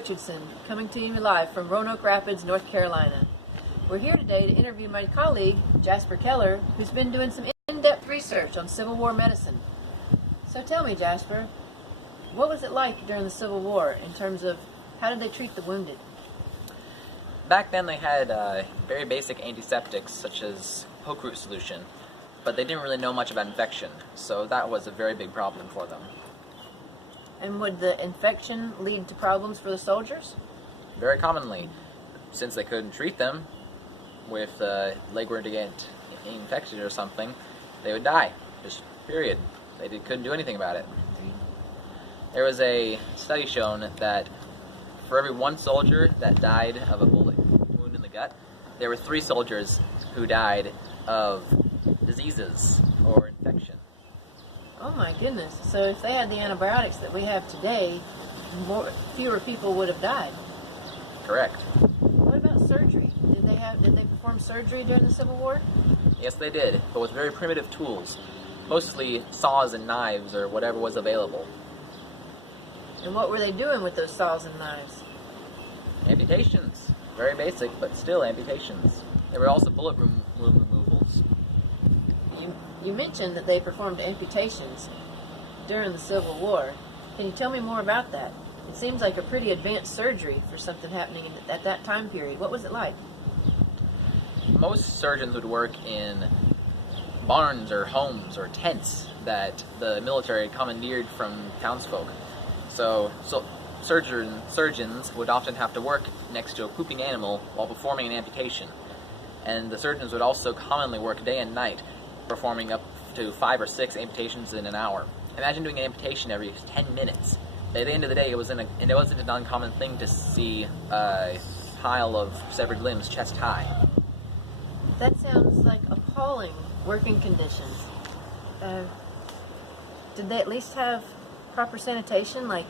Richardson, coming to you live from Roanoke Rapids, North Carolina. We're here today to interview my colleague, Jasper Keller, who's been doing some in-depth research on Civil War medicine. So tell me, Jasper, what was it like during the Civil War in terms of how did they treat the wounded? Back then they had very basic antiseptics such as poke root solution, but they didn't really know much about infection, so that was a very big problem for them. And would the infection lead to problems for the soldiers? Very commonly, since they couldn't treat them with leg were to get infected or something, they would die, just period. They couldn't do anything about it. There was a study shown that for every one soldier that died of a bullet wound in the gut, there were 3 soldiers who died of diseases or infection. Oh my goodness. So if they had the antibiotics that we have today, fewer people would have died. Correct. What about surgery? Did they perform surgery during the Civil War? Yes, they did, but with very primitive tools, mostly saws and knives or whatever was available. And what were they doing with those saws and knives? Amputations. Very basic, but still amputations. There were also bullet wound removals. You mentioned that they performed amputations during the Civil War. Can you tell me more about that? It seems like a pretty advanced surgery for something happening at that time period. What was it like? Most surgeons would work in barns or homes or tents that the military had commandeered from townsfolk. So surgeons would often have to work next to a pooping animal while performing an amputation. And the surgeons would also commonly work day and night, performing up to 5 or 6 amputations in an hour. Imagine doing an amputation every 10 minutes. At the end of the day, it wasn't an uncommon thing to see a pile of severed limbs chest high. That sounds like appalling working conditions. Did they at least have proper sanitation, like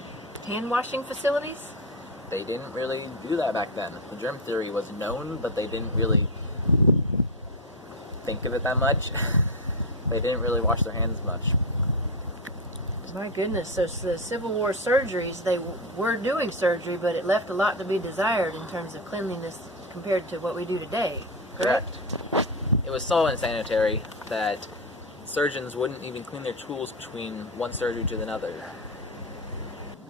hand-washing facilities? They didn't really do that back then. The germ theory was known, but they didn't really think of it that much. They didn't really wash their hands much. My goodness, so the Civil War surgeries, they were doing surgery, but it left a lot to be desired in terms of cleanliness compared to what we do today, correct? It was so unsanitary that surgeons wouldn't even clean their tools between one surgery to another.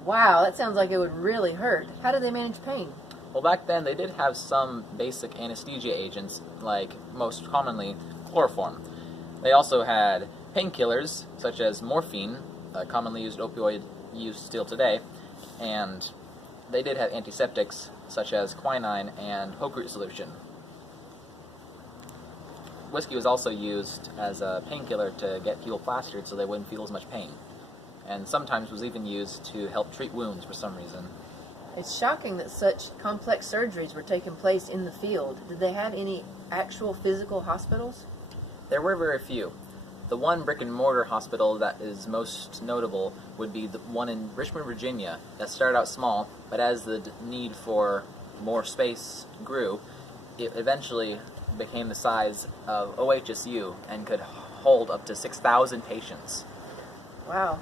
Wow, that sounds like it would really hurt. How did they manage pain? Well, back then they did have some basic anesthesia agents, like most commonly chloroform. They also had painkillers, such as morphine, commonly used opioid use still today, and they did have antiseptics, such as quinine and poke root solution. Whiskey was also used as a painkiller to get people plastered so they wouldn't feel as much pain, and sometimes was even used to help treat wounds for some reason. It's shocking that such complex surgeries were taking place in the field. Did they have any actual physical hospitals? There were very few. The one brick-and-mortar hospital that is most notable would be the one in Richmond, Virginia, that started out small, but as the need for more space grew, it eventually became the size of OHSU and could hold up to 6,000 patients. Wow,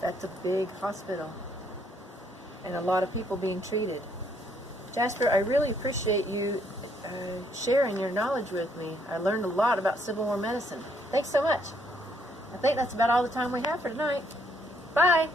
that's a big hospital. And a lot of people being treated. Jasper, I really appreciate you sharing your knowledge with me. I learned a lot about Civil War medicine. Thanks so much. I think that's about all the time we have for tonight. Bye!